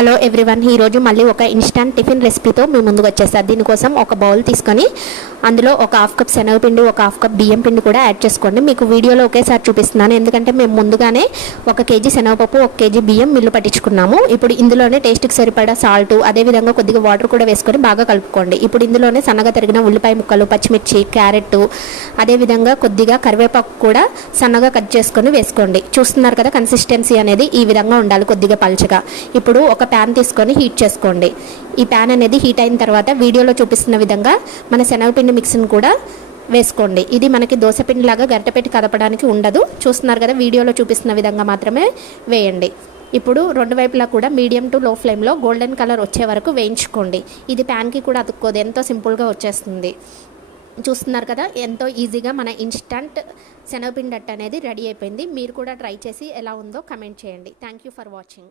Hello everyone, ఈరోజు మళ్ళీ ఒక ఇన్స్టంట్ టిఫిన్ రెసిపీతో మీ ముందుకు వచ్చేస్తాను. దీనికోసం ఒక బౌల్ తీసుకొని అందులో ఒక హాఫ్ కప్ శనగపిండి, ఒక హాఫ్ కప్ బియ్యం పిండి కూడా యాడ్ చేసుకోండి. మీకు వీడియోలో ఒకేసారి చూపిస్తున్నాను, ఎందుకంటే మేము ముందుగానే 1 కేజీ శనగపప్పు, 1 కేజీ బియ్యం మిల్లు పట్టించుకున్నాము. ఇప్పుడు ఇందులోనే టేస్ట్కి సరిపడా సాల్ట్, అదేవిధంగా కొద్దిగా వాటర్ కూడా వేసుకొని బాగా కలుపుకోండి. ఇప్పుడు ఇందులోనే సన్నగా తరిగిన ఉల్లిపాయ ముక్కలు, పచ్చిమిర్చి, క్యారెట్, అదేవిధంగా కొద్దిగా కరివేపాకు కూడా సన్నగా కట్ చేసుకొని వేసుకోండి. చూస్తున్నారు కదా, కన్సిస్టెన్సీ అనేది ఈ విధంగా ఉండాలి, కొద్దిగా పల్చగా. ఇప్పుడు ఒక ప్యాన్ తీసుకొని హీట్ చేసుకోండి. ఈ ప్యాన్ అనేది హీట్ అయిన తర్వాత వీడియోలో చూపిస్తున్న విధంగా మన శనగపిండి మిక్స్ని కూడా వేసుకోండి. ఇది మనకి దోశపిండి లాగా గరిటె పెట్టి కదపడానికి ఉండదు. చూస్తున్నారు కదా, వీడియోలో చూపిస్తున్న విధంగా మాత్రమే వేయండి. ఇప్పుడు రెండు వైపులా కూడా మీడియం టు లో ఫ్లేమ్లో గోల్డెన్ కలర్ వచ్చే వరకు వేయించుకోండి. ఇది ప్యాన్కి కూడా అతుక్కోదు, ఎంతో సింపుల్గా వచ్చేస్తుంది. చూస్తున్నారు కదా, ఎంతో ఈజీగా మన ఇన్స్టంట్ శనగపిండి అట్టు అనేది రెడీ అయిపోయింది. మీరు కూడా ట్రై చేసి ఎలా ఉందో కమెంట్ చేయండి. Thank you for watching.